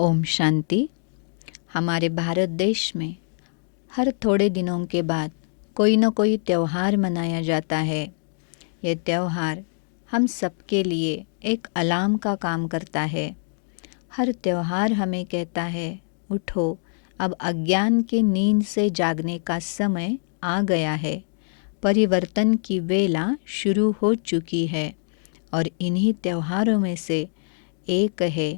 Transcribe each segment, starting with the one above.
ओम शांति। हमारे भारत देश में हर थोड़े दिनों के बाद कोई न कोई त्यौहार मनाया जाता है। ये त्यौहार हम सबके लिए एक अलार्म का काम करता है। हर त्यौहार हमें कहता है, उठो, अब अज्ञान की नींद से जागने का समय आ गया है। परिवर्तन की वेला शुरू हो चुकी है। और इन्हीं त्योहारों में से एक है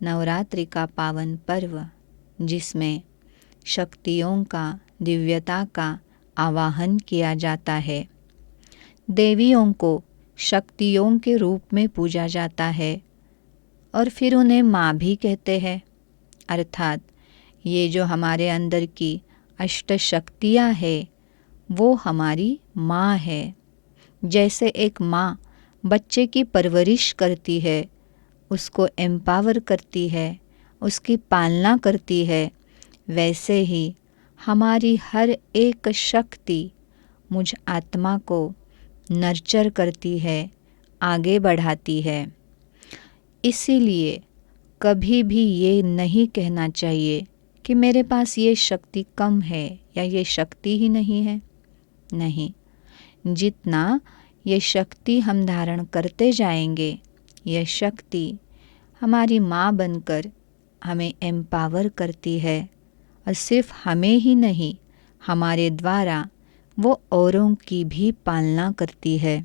नवरात्रि का पावन पर्व, जिसमें शक्तियों का, दिव्यता का आवाहन किया जाता है। देवियों को शक्तियों के रूप में पूजा जाता है और फिर उन्हें माँ भी कहते हैं। अर्थात ये जो हमारे अंदर की अष्ट शक्तियाँ हैं, वो हमारी माँ है। जैसे एक माँ बच्चे की परवरिश करती है, उसको एम्पावर करती है, उसकी पालना करती है, वैसे ही हमारी हर एक शक्ति मुझ आत्मा को नर्चर करती है, आगे बढ़ाती है। इसीलिए कभी भी ये नहीं कहना चाहिए कि मेरे पास ये शक्ति कम है या ये शक्ति ही नहीं है। नहीं, जितना ये शक्ति हम धारण करते जाएंगे, यह शक्ति हमारी माँ बनकर हमें एम्पावर करती है। और सिर्फ हमें ही नहीं, हमारे द्वारा वो औरों की भी पालना करती है।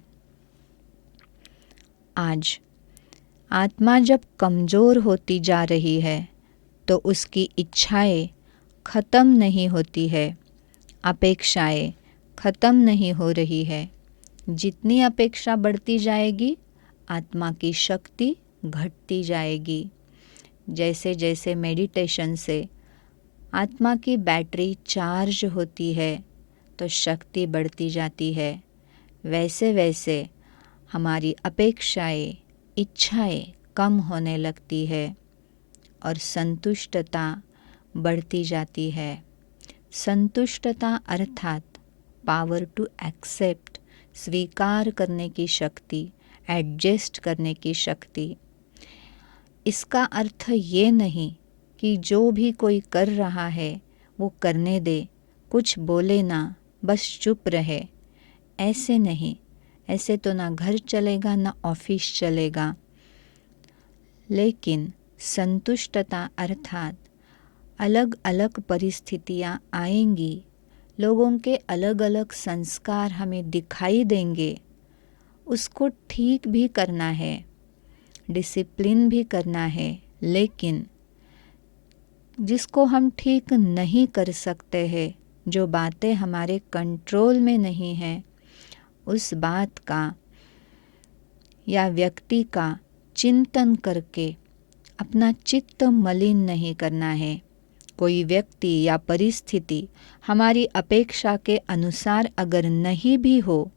आज आत्मा जब कमज़ोर होती जा रही है तो उसकी इच्छाएं ख़त्म नहीं होती है, अपेक्षाएं ख़त्म नहीं हो रही है। जितनी अपेक्षा बढ़ती जाएगी, आत्मा की शक्ति घटती जाएगी। जैसे जैसे मेडिटेशन से आत्मा की बैटरी चार्ज होती है तो शक्ति बढ़ती जाती है, वैसे वैसे हमारी अपेक्षाएं, इच्छाएं कम होने लगती है और संतुष्टता बढ़ती जाती है। संतुष्टता अर्थात पावर टू एक्सेप्ट, स्वीकार करने की शक्ति, एडजस्ट करने की शक्ति। इसका अर्थ ये नहीं कि जो भी कोई कर रहा है वो करने दे, कुछ बोले ना, बस चुप रहे। ऐसे नहीं, ऐसे तो ना घर चलेगा ना ऑफिस चलेगा। लेकिन संतुष्टता अर्थात अलग अलग परिस्थितियाँ आएंगी, लोगों के अलग अलग संस्कार हमें दिखाई देंगे, उसको ठीक भी करना है, डिसिप्लिन भी करना है। लेकिन जिसको हम ठीक नहीं कर सकते हैं, जो बातें हमारे कंट्रोल में नहीं हैं, उस बात का या व्यक्ति का चिंतन करके अपना चित्त मलिन नहीं करना है। कोई व्यक्ति या परिस्थिति हमारी अपेक्षा के अनुसार अगर नहीं भी हो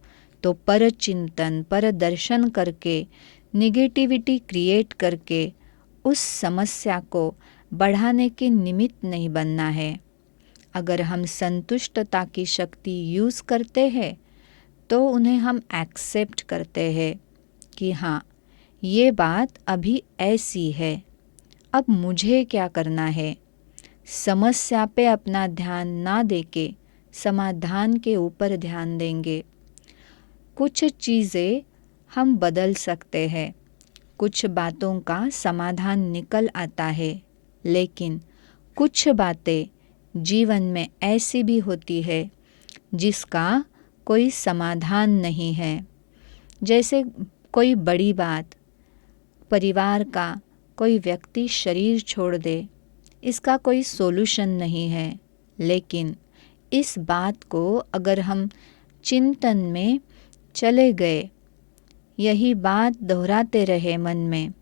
तो पर चिंतन, पर दर्शन करके, निगेटिविटी क्रिएट करके उस समस्या को बढ़ाने के निमित्त नहीं बनना है। अगर हम संतुष्टता की शक्ति यूज़ करते हैं तो उन्हें हम एक्सेप्ट करते हैं कि हाँ, ये बात अभी ऐसी है, अब मुझे क्या करना है। समस्या पे अपना ध्यान ना देके समाधान के ऊपर ध्यान देंगे। कुछ चीज़ें हम बदल सकते हैं, कुछ बातों का समाधान निकल आता है, लेकिन कुछ बातें जीवन में ऐसी भी होती है जिसका कोई समाधान नहीं है। जैसे कोई बड़ी बात, परिवार का कोई व्यक्ति शरीर छोड़ दे, इसका कोई सॉल्यूशन नहीं है। लेकिन इस बात को अगर हम चिंतन में चले गए, यही बात दोहराते रहे मन में,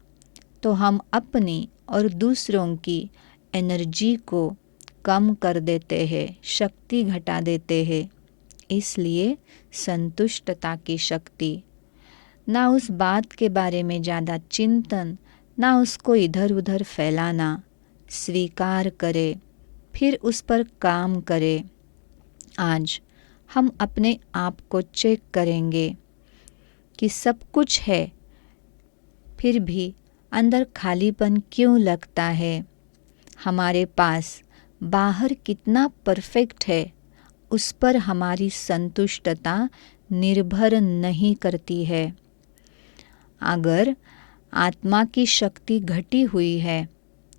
तो हम अपनी और दूसरों की एनर्जी को कम कर देते हैं, शक्ति घटा देते हैं। इसलिए संतुष्टता की शक्ति, ना उस बात के बारे में ज़्यादा चिंतन, ना उसको इधर उधर फैलाना, स्वीकार करे, फिर उस पर काम करे। आज हम अपने आप को चेक करेंगे कि सब कुछ है, फिर भी अंदर खालीपन क्यों लगता है। हमारे पास बाहर कितना परफेक्ट है उस पर हमारी संतुष्टता निर्भर नहीं करती है। अगर आत्मा की शक्ति घटी हुई है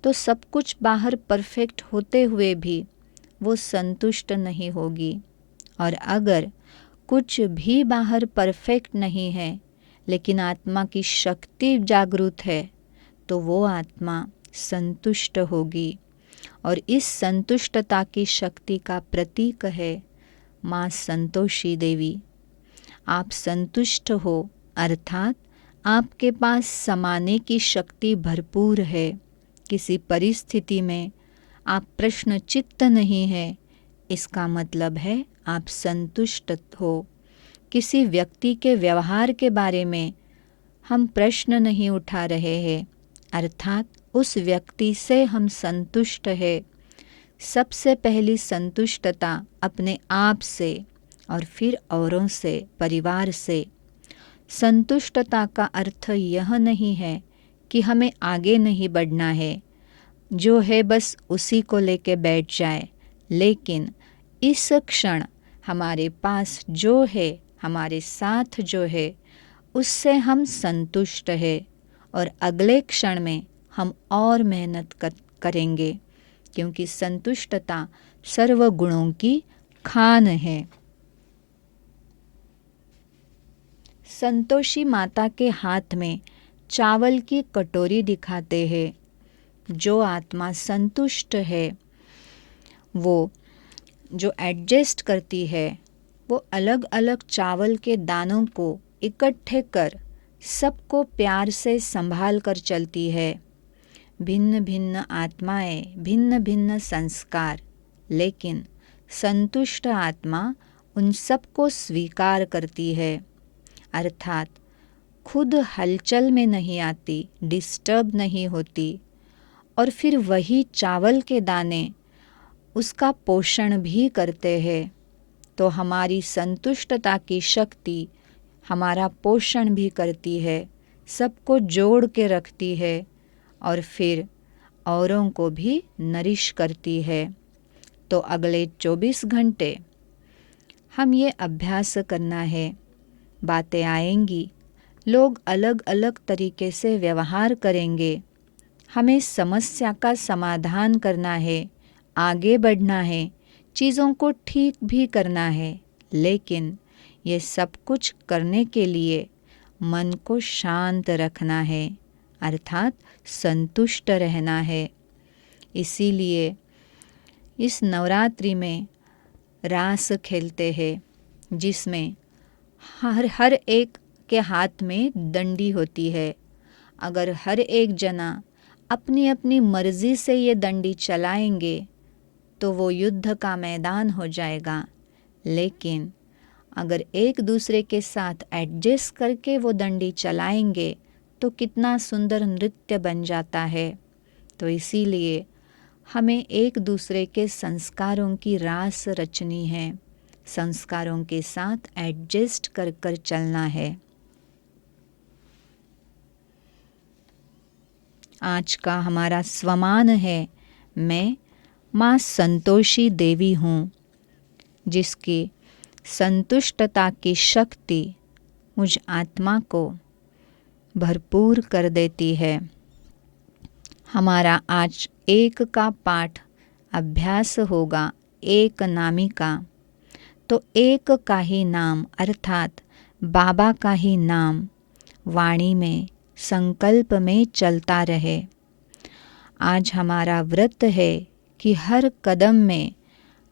तो सब कुछ बाहर परफेक्ट होते हुए भी वो संतुष्ट नहीं होगी, और अगर कुछ भी बाहर परफेक्ट नहीं है लेकिन आत्मा की शक्ति जागृत है तो वो आत्मा संतुष्ट होगी। और इस संतुष्टता की शक्ति का प्रतीक है माँ संतोषी देवी। आप संतुष्ट हो अर्थात आपके पास समाने की शक्ति भरपूर है। किसी परिस्थिति में आप प्रश्नचित्त नहीं है, इसका मतलब है आप संतुष्ट हो। किसी व्यक्ति के व्यवहार के बारे में हम प्रश्न नहीं उठा रहे हैं, अर्थात उस व्यक्ति से हम संतुष्ट है। सबसे पहली संतुष्टता अपने आप से और फिर औरों से, परिवार से। संतुष्टता का अर्थ यह नहीं है कि हमें आगे नहीं बढ़ना है, जो है बस उसी को लेके बैठ जाए, लेकिन इस क्षण हमारे पास जो है, हमारे साथ जो है, उससे हम संतुष्ट है और अगले क्षण में हम और मेहनत करेंगे, क्योंकि संतुष्टता सर्व गुणों की खान है। संतोषी माता के हाथ में चावल की कटोरी दिखाते हैं। जो आत्मा संतुष्ट है, वो जो एडजस्ट करती है, वो अलग अलग चावल के दानों को इकट्ठे कर सबको प्यार से संभाल कर चलती है। भिन्न भिन्न आत्माएं, भिन्न भिन्न संस्कार, लेकिन संतुष्ट आत्मा उन सबको स्वीकार करती है, अर्थात खुद हलचल में नहीं आती, डिस्टर्ब नहीं होती, और फिर वही चावल के दाने उसका पोषण भी करते हैं। तो हमारी संतुष्टता की शक्ति हमारा पोषण भी करती है, सबको जोड़ के रखती है और फिर औरों को भी नरिश करती है। तो अगले 24 घंटे हम ये अभ्यास करना है। बातें आएंगी, लोग अलग अलग तरीके से व्यवहार करेंगे, हमें समस्या का समाधान करना है, आगे बढ़ना है, चीज़ों को ठीक भी करना है, लेकिन ये सब कुछ करने के लिए मन को शांत रखना है, अर्थात संतुष्ट रहना है। इसीलिए इस नवरात्रि में रास खेलते हैं, जिसमें हर एक के हाथ में डंडी होती है। अगर हर एक जना अपनी अपनी मर्जी से ये डंडी चलाएंगे तो वो युद्ध का मैदान हो जाएगा, लेकिन अगर एक दूसरे के साथ एडजस्ट करके वो डंडी चलाएंगे तो कितना सुंदर नृत्य बन जाता है। तो इसीलिए हमें एक दूसरे के संस्कारों की रास रचनी है, संस्कारों के साथ एडजस्ट कर कर चलना है। आज का हमारा स्वमान है, मैं माँ संतोषी देवी हूँ, जिसकी संतुष्टता की शक्ति मुझ आत्मा को भरपूर कर देती है। हमारा आज एक का पाठ अभ्यास होगा, एक नामी का। तो एक का ही नाम अर्थात बाबा का ही नाम वाणी में, संकल्प में चलता रहे। आज हमारा व्रत है कि हर कदम में,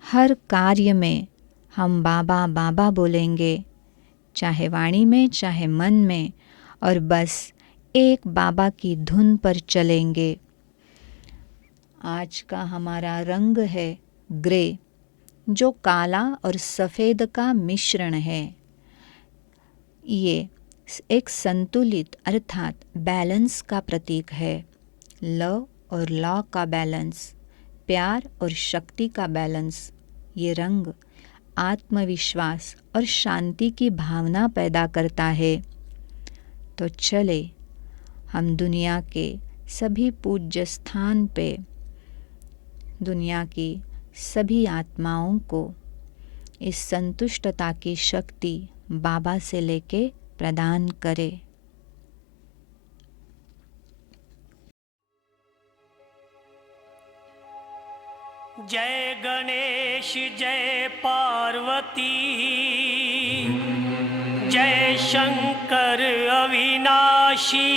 हर कार्य में हम बाबा बाबा बोलेंगे, चाहे वाणी में चाहे मन में, और बस एक बाबा की धुन पर चलेंगे। आज का हमारा रंग है ग्रे, जो काला और सफ़ेद का मिश्रण है। ये एक संतुलित अर्थात बैलेंस का प्रतीक है। लव और लॉ का बैलेंस, प्यार और शक्ति का बैलेंस। ये रंग आत्मविश्वास और शांति की भावना पैदा करता है। तो चले हम दुनिया के सभी पूज्य स्थान पे दुनिया की सभी आत्माओं को इस संतुष्टता की शक्ति बाबा से लेके प्रदान करे। जय गणेश जय पार्वती, जय शंकर अविनाशी,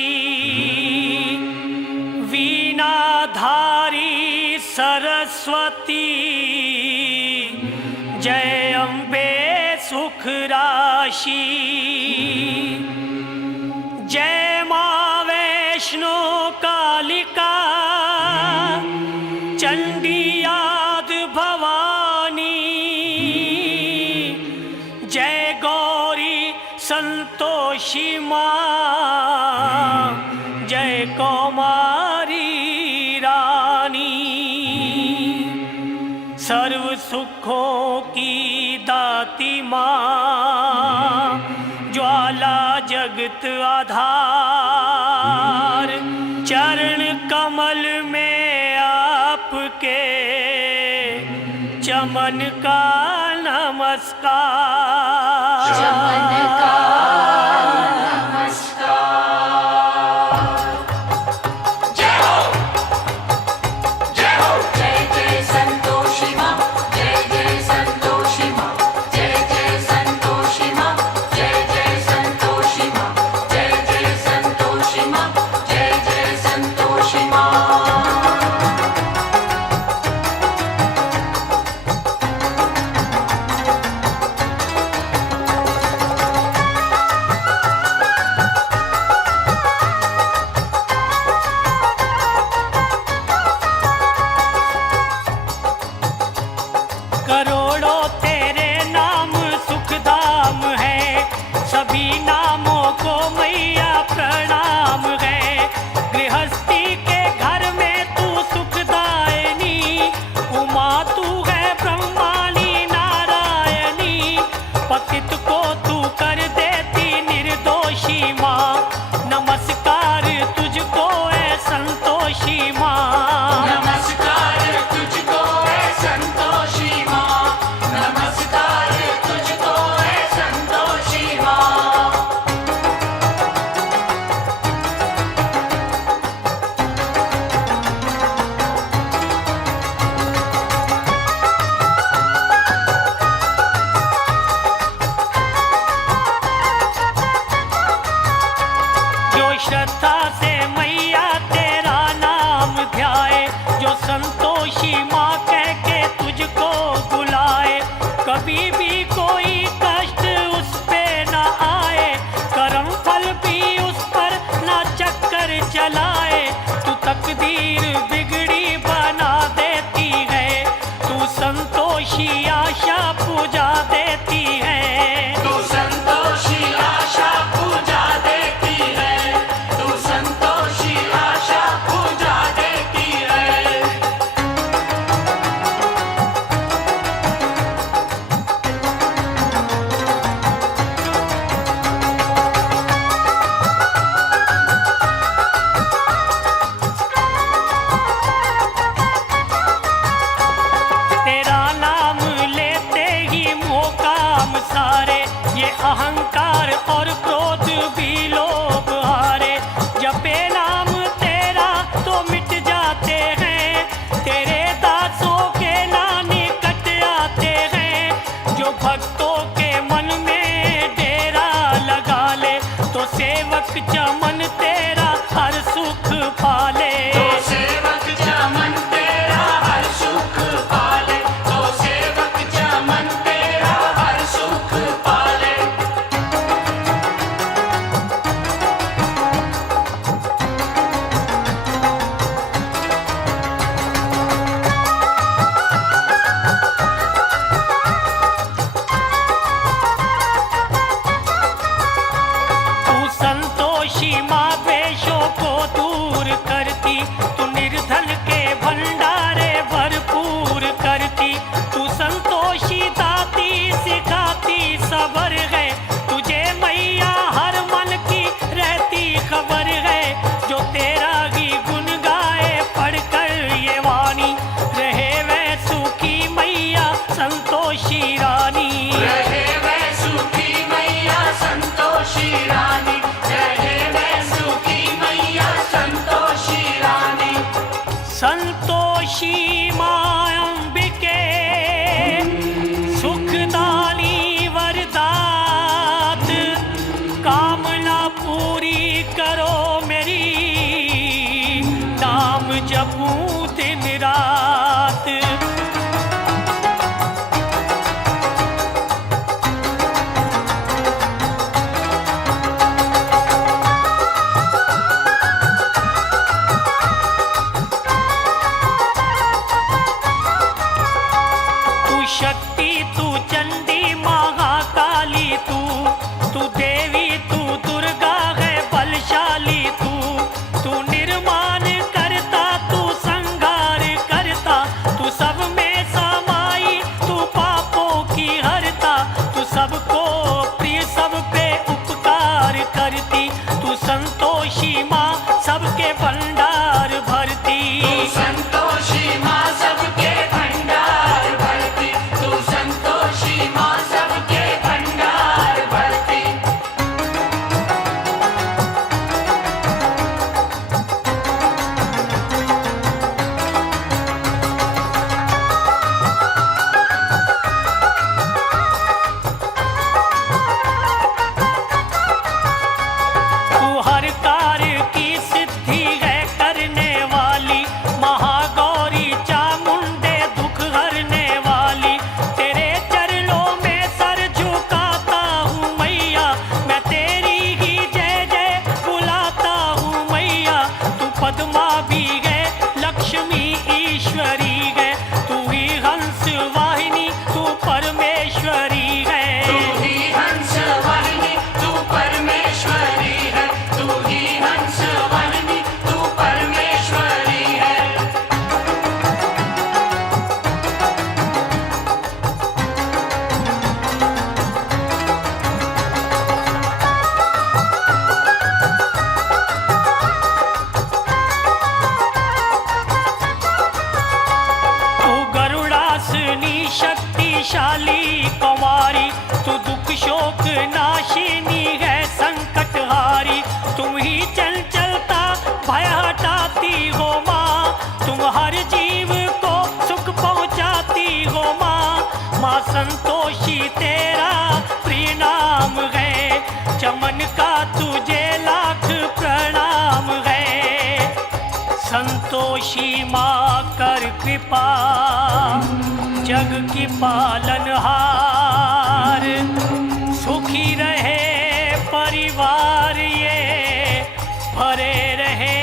वीणाधारी सरस्वती, जय अम्बे सुख राशि, जय माँ वैष्णो कालिका, चंडी याद भवानी, जय गौरी संतोषी माँ, जय कौमारी रानी, सर्व सुखों की दाती माँ, ज्वाला जगत आधार, चरण कमल में आपके चमन का नमस्कार, चमन का रहे संतोषी माँ अंबिके सुखदानी वरदात, कामना पूरी करो मेरी, नाम जपूं दिन रात। शक्ति तू चंडी महाकाली तू देवी तू दुर्गा है बलशाली तू निर्माण करता तू संहार करता, तू सब में समाई तू पापों की हरता, तू सबको प्रिय सब पे उपकार करती, तू संतोषी माँ सबके भंडार भरती। संतोषी माँ सबके भंडार भरती, तू संतोषी माँ सबके भंडार भरती। तू हर कार्य की सिद्धि है करने वाली, महागौरी चामुंडे दुख हरने वाली, तेरे चरणों में सर झुकाता हूँ मैया, मैं तेरी ही जय जय बुलाता हूँ मैया। तू पद्मा भी है लक्ष्मी ईश्वरी है, तू ही हंस वाहिनी तू परमेश्वरी है। तू ही हंस वाहिनी तू परमेश्वरी है, तू ही हंस वाहिनी तू परमेश्वरी है। तू गरुड़ासनी शक्तिशाली कुमारी, तू दुख शोक नाशिनी है संकटहारी, तुम ही चंचलता भय हटाती हो माँ, तुम हर जीव को सुख पहुँचाती हो माँ। माँ संतोषी तेरा प्रिय नाम है, चमन का तुझे लाख प्रणाम है। संतोषी माँ कर कृपा जग की पालनहार, सुखी रहे परिवार ये भरे रहे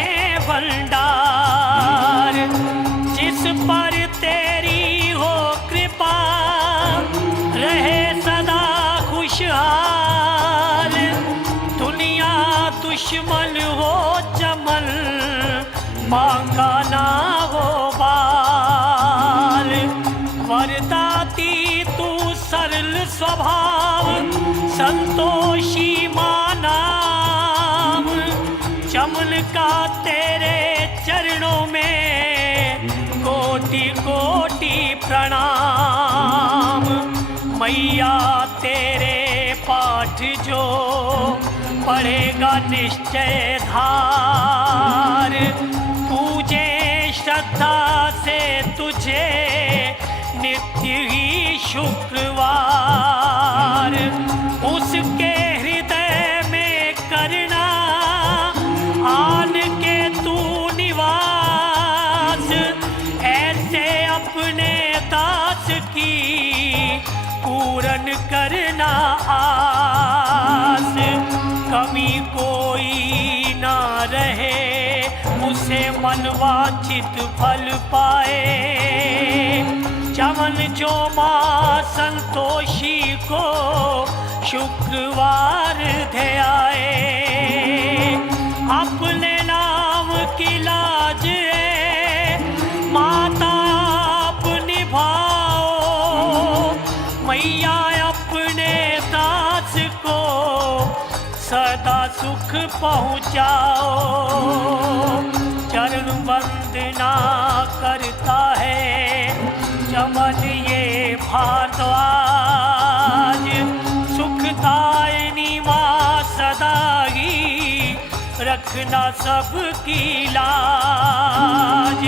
भंडार, जिस पर तेरी हो कृपा रहे सदा खुशहाल, दुनिया दुश्मन हो चमन मांगा ना हो बाल। वरदाती तू सरल स्वभाव संतोषी माँ नाम, चमन का तेरे चरणों में कोटि कोटि प्रणाम। मैया तेरे पाठ जो पढ़ेगा निश्चय धार, पूजे श्रद्धा से तुझे नित्य ही शुक्रवार, उसके हृदय में करना आन के तू निवास, ऐसे अपने दास की पूरन करना आस। कमी कोई ना रहे उसे मनवांछित फल पाए, चमन जो माँ संतोषी को शुक्रवार ध्याए, अपने नाम की लाज है माता आप निभाओ, मैया अपने दास को सदा सुख पहुँचाओ। चरण वंदना करता है चमन ये भारद्वाज, सुखदायिनी माँ सदा ही रखना सबकी लाज।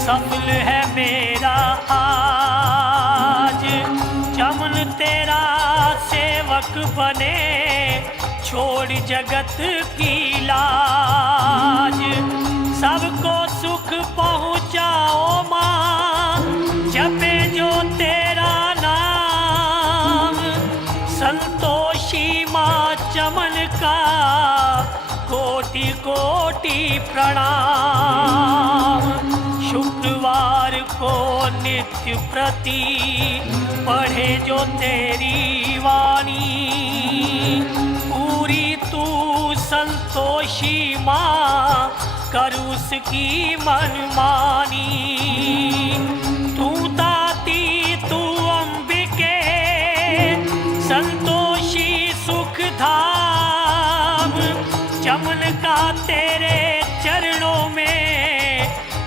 सफल है मेरा आज। चमन तेरा सेवक बने, छोड़ जगत की लाज। सबको सुख पहुँचाओ माँ, जपे जो तेरा नाम। संतोषी माँ चमन का कोटि कोटि प्रणाम। शुक्रवार को नित्य प्रति पढ़े जो तेरी वाणी। पूरी तू संतोषी माँ, कर उसकी मनमानी। तू दाती तू अंबिके, संतोषी सुखधाम। चमन का तेरे चरणों में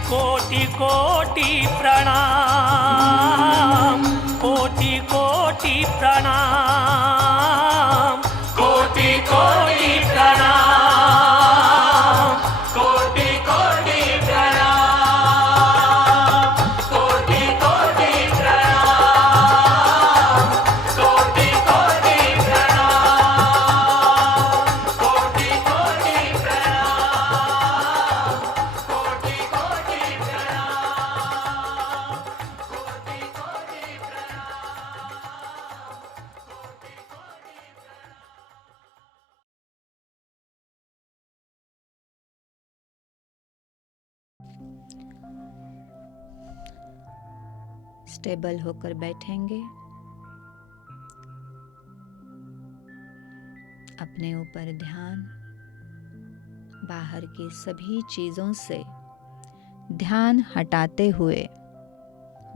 कोटि कोटि प्रणाम। कोटि कोटि प्रणाम। कोटि कोटि प्रणाम। कोटि कोटि प्रणाम। कोटि कोटि प्रणाम। कोटि कोटि प्रणाम। कोटि कोटि प्रणाम। कोटि कोटि प्रणाम। कोटि कोटि स्टेबल होकर बैठेंगे। अपने ऊपर ध्यान, बाहर की सभी चीजों से ध्यान हटाते हुए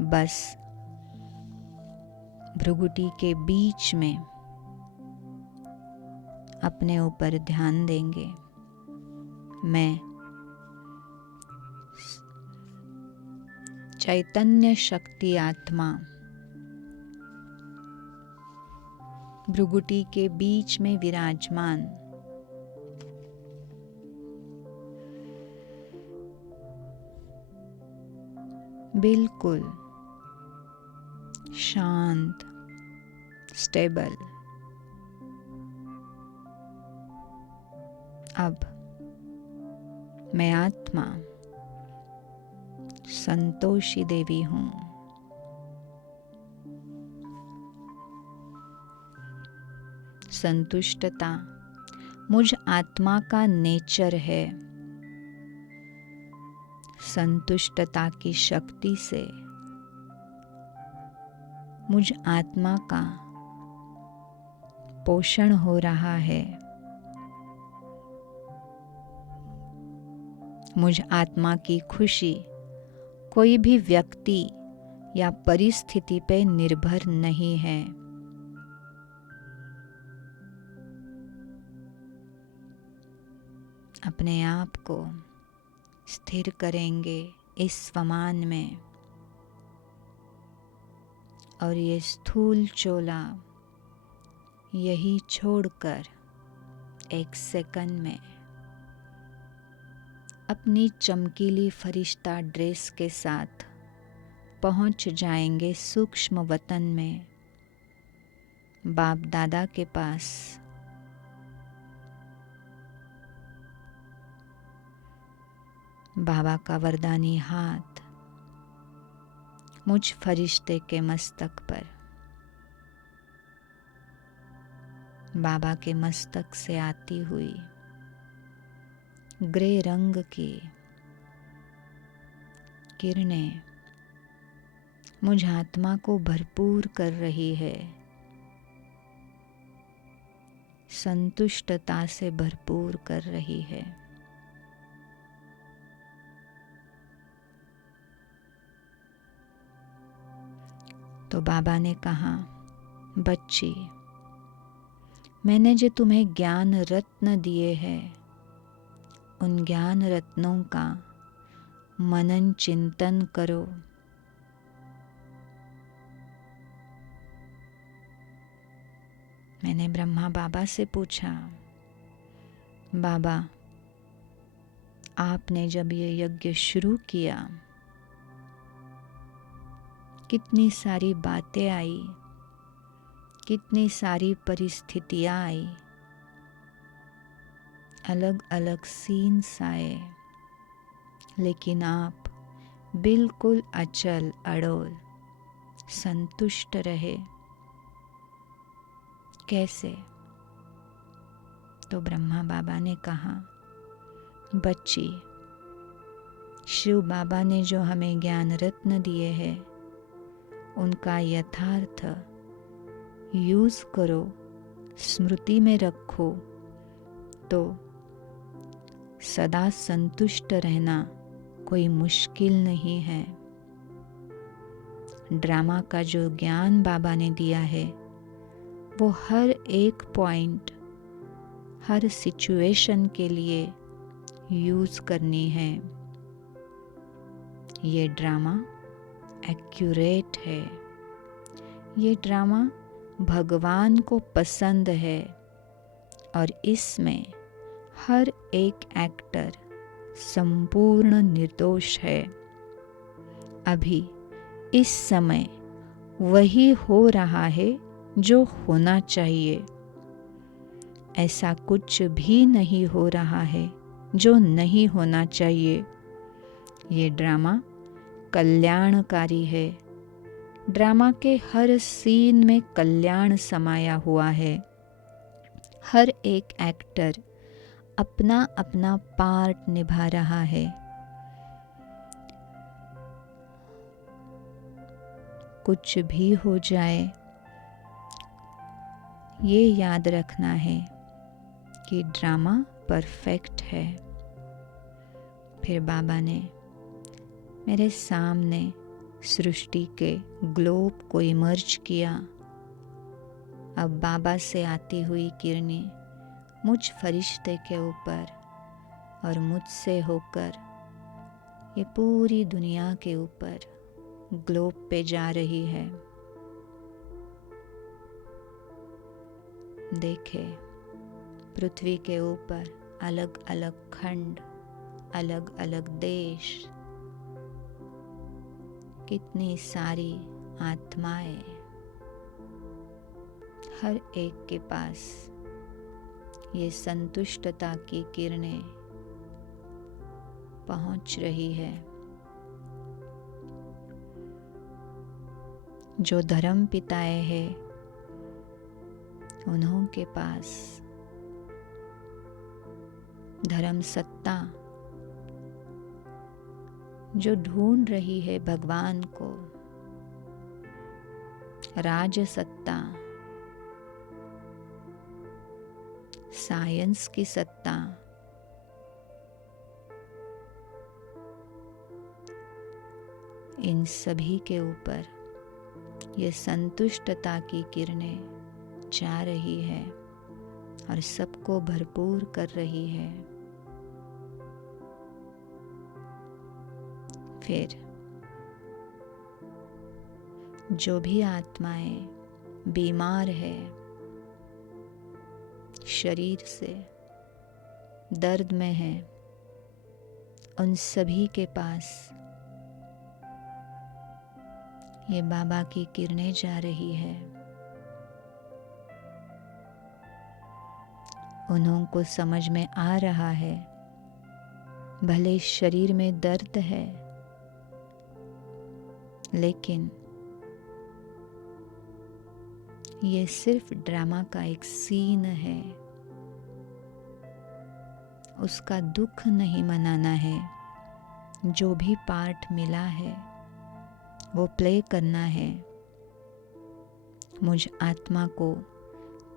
बस भ्रुकुटी के बीच में अपने ऊपर ध्यान देंगे। मैं चैतन्य शक्ति आत्मा भ्रुकुटी के बीच में विराजमान बिल्कुल शांत, स्टेबल। अब मैं आत्मा संतोषी देवी हूँ। संतुष्टता मुझ आत्मा का नेचर है। संतुष्टता की शक्ति से मुझ आत्मा का पोषण हो रहा है। मुझ आत्मा की खुशी कोई भी व्यक्ति या परिस्थिति पे निर्भर नहीं है। अपने आप को स्थिर करेंगे इस स्वमान में और ये स्थूल चोला यही छोड़कर एक सेकंड में अपनी चमकीली फरिश्ता ड्रेस के साथ पहुंच जाएंगे सूक्ष्म वतन में, बाप दादा के पास। बाबा का वरदानी हाथ मुझ फरिश्ते के मस्तक पर, बाबा के मस्तक से आती हुई ग्रे रंग की किरणें मुझ आत्मा को भरपूर कर रही है, संतुष्टता से भरपूर कर रही है। तो बाबा ने कहा, बच्ची, मैंने जो तुम्हें ज्ञान रत्न दिए हैं, उन ज्ञान रत्नों का मनन चिंतन करो। मैंने ब्रह्मा बाबा से पूछा, बाबा, आपने जब ये यज्ञ शुरू किया कितनी सारी बातें आई, कितनी सारी परिस्थितियाँ आई, अलग अलग सीन्स आए, लेकिन आप बिल्कुल अचल अड़ोल संतुष्ट रहे। कैसे? तो ब्रह्मा बाबा ने कहा, बच्ची, शिव बाबा ने जो हमें ज्ञान रत्न दिए हैं उनका यथार्थ यूज करो, स्मृति में रखो, तो सदा संतुष्ट रहना कोई मुश्किल नहीं है। ड्रामा का जो ज्ञान बाबा ने दिया है वो हर एक पॉइंट, हर सिचुएशन के लिए यूज करनी है। ये ड्रामा एक्यूरेट है, ये ड्रामा भगवान को पसंद है और इसमें हर एक एक्टर संपूर्ण निर्दोष है। अभी इस समय वही हो रहा है जो होना चाहिए। ऐसा कुछ भी नहीं हो रहा है जो नहीं होना चाहिए। ये ड्रामा कल्याणकारी है। ड्रामा के हर सीन में कल्याण समाया हुआ है। हर एक एक्टर अपना अपना पार्ट निभा रहा है। कुछ भी हो जाए, ये याद रखना है कि ड्रामा परफेक्ट है। फिर बाबा ने मेरे सामने सृष्टि के ग्लोब को इमर्ज किया। अब बाबा से आती हुई किरणें मुझ फरिश्ते के ऊपर और मुझसे होकर ये पूरी दुनिया के ऊपर ग्लोब पे जा रही है। देखे, पृथ्वी के ऊपर अलग अलग खंड, अलग अलग देश, कितनी सारी आत्माएं, हर एक के पास ये संतुष्टता की किरणें पहुंच रही है। जो धर्म पिताएं हैं उन्हों के पास धर्म सत्ता जो ढूंढ रही है भगवान को, राज सत्ता, साइंस की सत्ता, इन सभी के ऊपर ये संतुष्टता की किरणें जा रही है और सबको भरपूर कर रही है। फिर जो भी आत्माएं बीमार है, शरीर से दर्द में है, उन सभी के पास ये बाबा की किरणें जा रही है। उन्हों को समझ में आ रहा है, भले शरीर में दर्द है, लेकिन ये सिर्फ ड्रामा का एक सीन है। उसका दुख नहीं मनाना है। जो भी पार्ट मिला है वो प्ले करना है। मुझ आत्मा को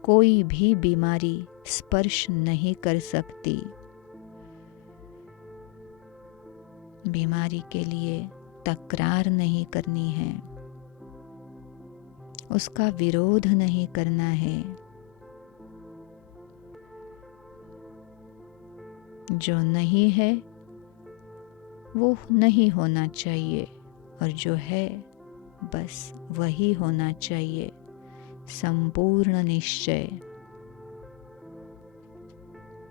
कोई भी बीमारी स्पर्श नहीं कर सकती। बीमारी के लिए तकरार नहीं करनी है, उसका विरोध नहीं करना है। जो नहीं है वो नहीं होना चाहिए और जो है बस वही होना चाहिए। संपूर्ण निश्चय।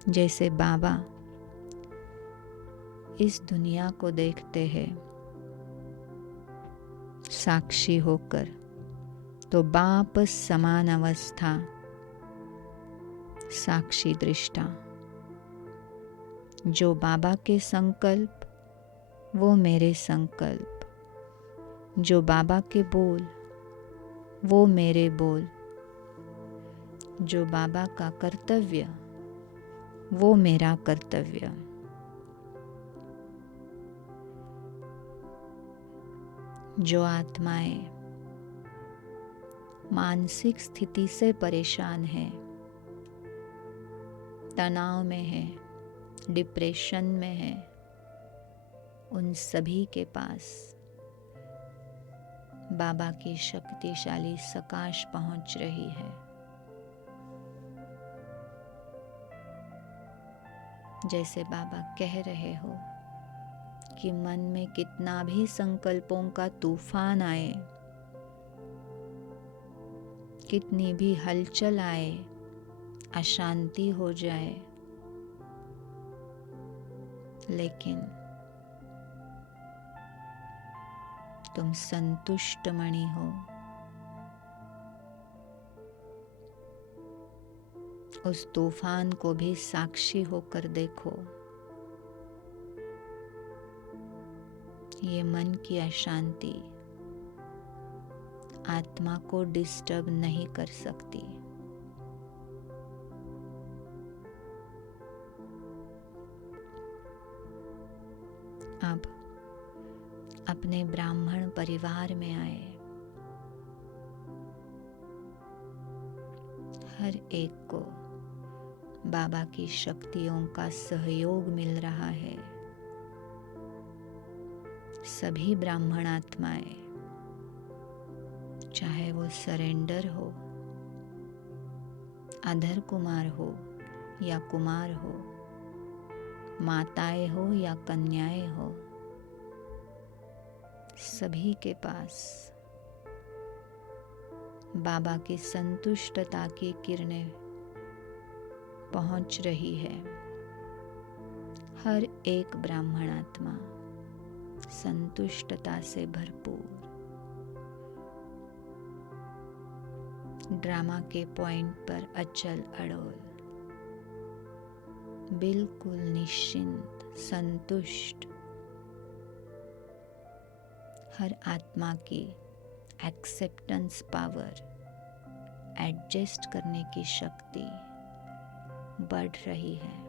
जैसे बाबा इस दुनिया को देखते हैं, साक्षी होकर, तो बाप समान अवस्था, साक्षी दृष्टा। जो बाबा के संकल्प वो मेरे संकल्प, जो बाबा के बोल वो मेरे बोल, जो बाबा का कर्तव्य वो मेरा कर्तव्य। जो आत्माएं मानसिक स्थिति से परेशान है, तनाव में है, डिप्रेशन में है, उन सभी के पास बाबा की शक्तिशाली सकाश पहुंच रही है। जैसे बाबा कह रहे हो कि मन में कितना भी संकल्पों का तूफान आए, कितनी भी हलचल आए, अशांति हो जाए, लेकिन तुम संतुष्ट मणि हो। उस तूफान को भी साक्षी होकर देखो। ये मन की अशांति आत्मा को डिस्टर्ब नहीं कर सकती। अब अपने ब्राह्मण परिवार में आए। हर एक को बाबा की शक्तियों का सहयोग मिल रहा है। सभी ब्राह्मण आत्माएं, चाहे वो सरेंडर हो, अधर कुमार हो या कुमार हो, माताएं हो या कन्याएं हो, सभी के पास बाबा की संतुष्टता की किरणें पहुंच रही है। हर एक ब्राह्मण आत्मा संतुष्टता से भरपूर, ड्रामा के पॉइंट पर अचल अड़ोल, बिल्कुल निश्चिंत, संतुष्ट। हर आत्मा की एक्सेप्टेंस पावर, एडजस्ट करने की शक्ति बढ़ रही है।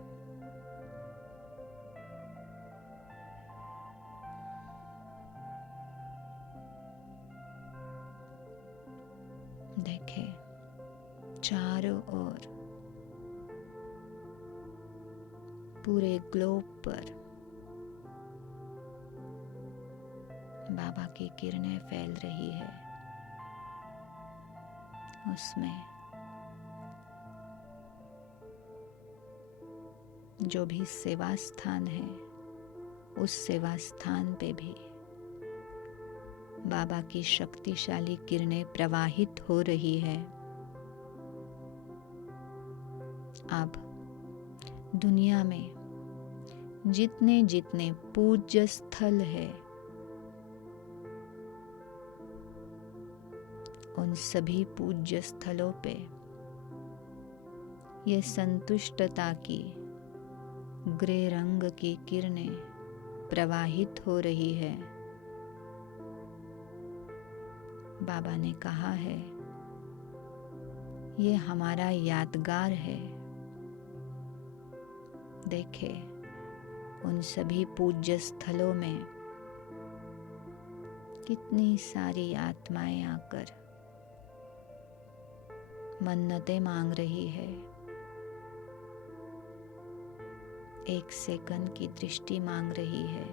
देखें चारों ओर, पूरे ग्लोब पर बाबा की किरणें फैल रही है। उसमें जो भी सेवा स्थान है, उस सेवा स्थान पे भी बाबा की शक्तिशाली किरणें प्रवाहित हो रही है। अब दुनिया में जितने जितने पूज्य स्थल है, उन सभी पूज्य स्थलों पे ये संतुष्टता की ग्रे रंग की किरणें प्रवाहित हो रही है। बाबा ने कहा है, ये हमारा यादगार है। देखे उन सभी पूज्य स्थलों में कितनी सारी आत्माएं आकर मन्नतें मांग रही है, एक सेकंड की दृष्टि मांग रही है,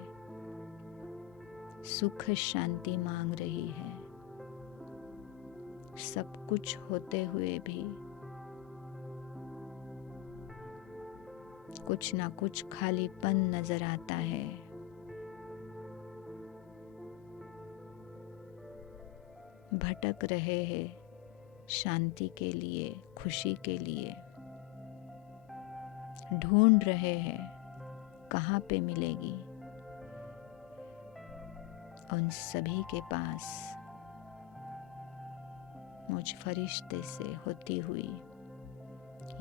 सुख शांति मांग रही है। सब कुछ होते हुए भी कुछ ना कुछ खालीपन नजर आता है। भटक रहे हैं शांति के लिए, खुशी के लिए, ढूंढ रहे हैं कहाँ पे मिलेगी। उन सभी के पास मुझ फरिश्ते से होती हुई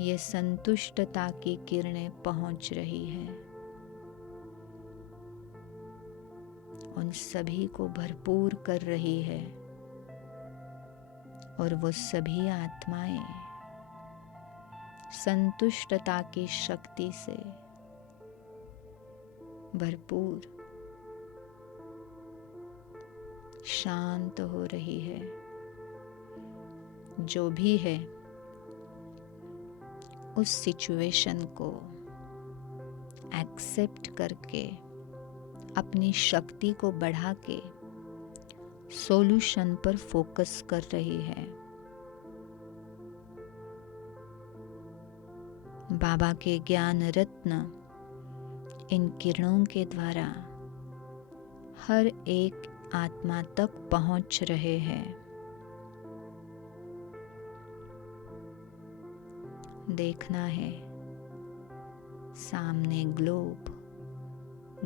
ये संतुष्टता की किरणें पहुंच रही है। उन सभी को भरपूर कर रही है और वो सभी आत्माएं संतुष्टता की शक्ति से भरपूर शांत हो रही है। जो भी है उस सिचुएशन को एक्सेप्ट करके अपनी शक्ति को बढ़ा के सॉल्यूशन पर फोकस कर रही है। बाबा के ज्ञान रत्न इन किरणों के द्वारा हर एक आत्मा तक पहुंच रहे हैं। देखना है सामने ग्लोब,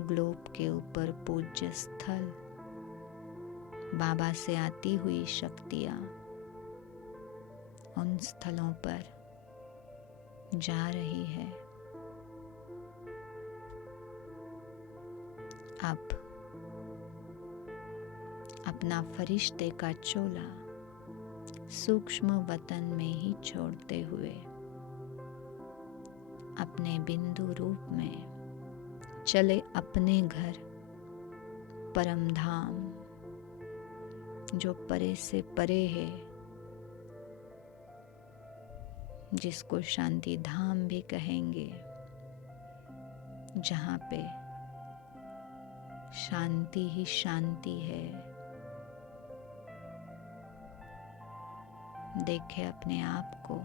ग्लोब के ऊपर पूज्य स्थल, बाबा से आती हुई शक्तियां उन स्थलों पर जा रही है। अब अपना फरिश्ते का चोला सूक्ष्म वतन में ही छोड़ते हुए अपने बिंदु रूप में चले अपने घर परम धाम, जो परे से परे है, जिसको शांति धाम भी कहेंगे, जहाँ पे शांति ही शांति है। देखे अपने आप को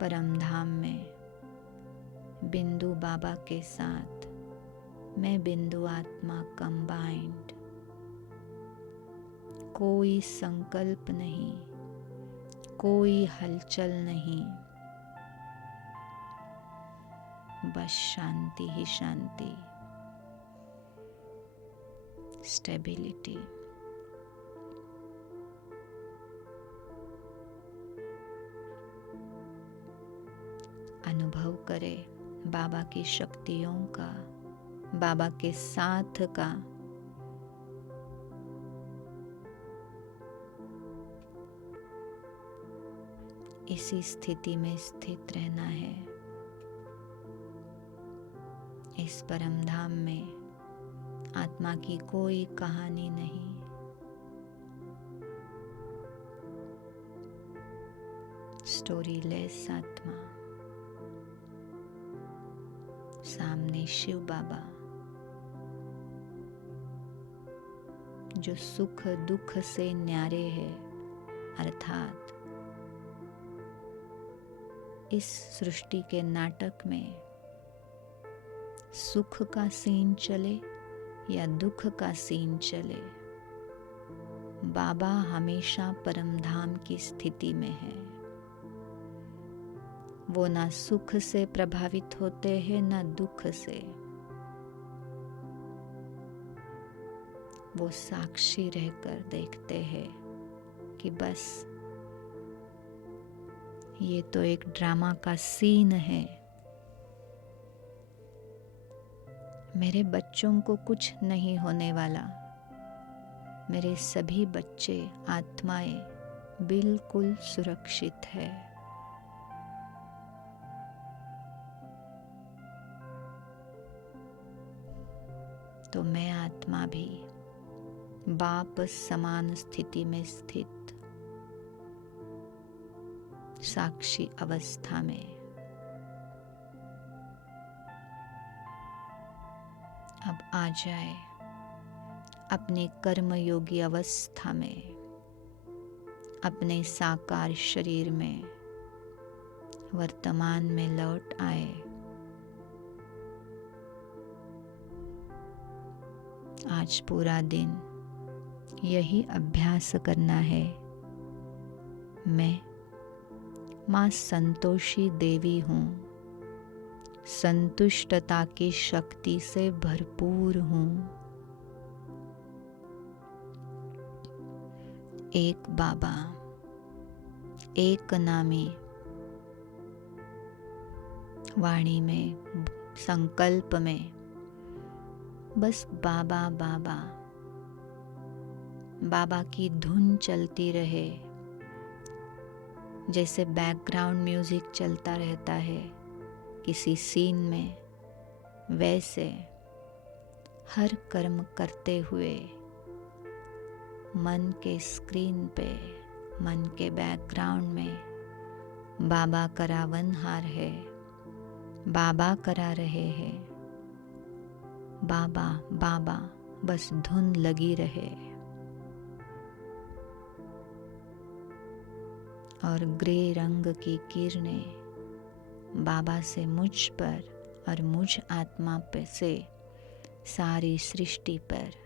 परम धाम में बिंदु बाबा के साथ, मैं बिंदु आत्मा कंबाइंड। कोई संकल्प नहीं, कोई हलचल नहीं, बस शांति ही शांति, स्टेबिलिटी। अनुभव करे बाबा की शक्तियों का, बाबा के साथ का। इसी स्थिति में स्थित रहना है। इस परम धाम में आत्मा की कोई कहानी नहीं। स्टोरीलेस आत्मा, सामने शिव बाबा जो सुख दुख से न्यारे है, अर्थात इस सृष्टि के नाटक में सुख का सीन चले या दुख का सीन चले, बाबा हमेशा परम धाम की स्थिति में है। वो ना सुख से प्रभावित होते हैं ना दुख से। वो साक्षी रहकर देखते हैं कि बस ये तो एक ड्रामा का सीन है। मेरे बच्चों को कुछ नहीं होने वाला। मेरे सभी बच्चे, आत्माएं बिल्कुल सुरक्षित है। तो मैं आत्मा भी बाप समान स्थिति में स्थित साक्षी अवस्था में अब आ जाए अपने कर्मयोगी अवस्था में, अपने साकार शरीर में वर्तमान में लौट आए। आज पूरा दिन यही अभ्यास करना है। मैं माँ संतोषी देवी हूँ, संतुष्टता की शक्ति से भरपूर हूँ। एक बाबा, एक नामी वाणी में, संकल्प में बस बाबा बाबा बाबा की धुन चलती रहे, जैसे बैकग्राउंड म्यूजिक चलता रहता है किसी सीन में, वैसे हर कर्म करते हुए मन के स्क्रीन पे, मन के बैकग्राउंड में बाबा करावनहार है, बाबा करा रहे हैं, बाबा बाबा बस धुन लगी रहे। और ग्रे रंग की किरणें बाबा से मुझ पर और मुझ आत्मा पे से सारी सृष्टि पर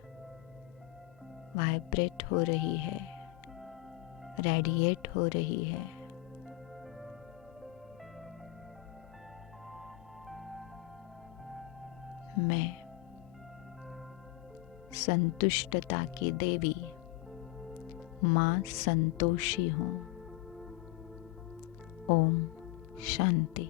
वाइब्रेट हो रही है, रेडिएट हो रही है। मैं संतुष्टता की देवी माँ संतोषी हूँ। ओम शांति।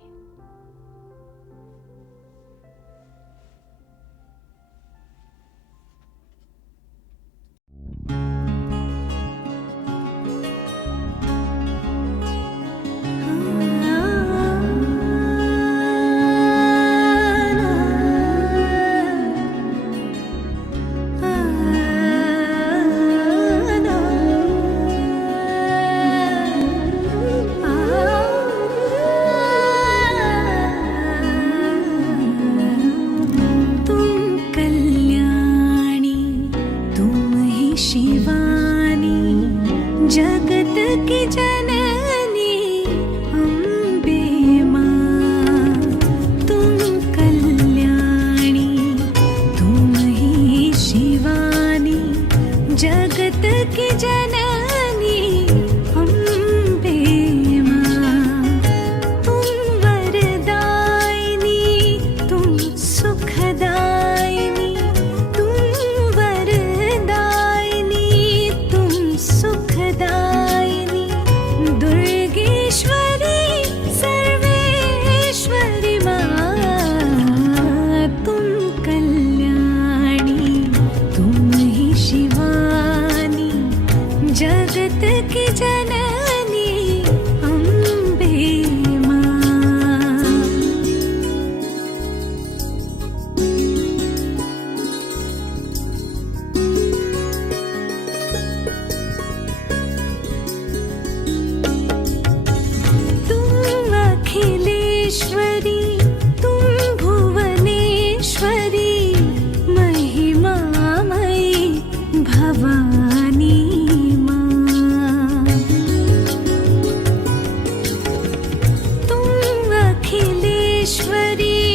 अखिलेश्वरी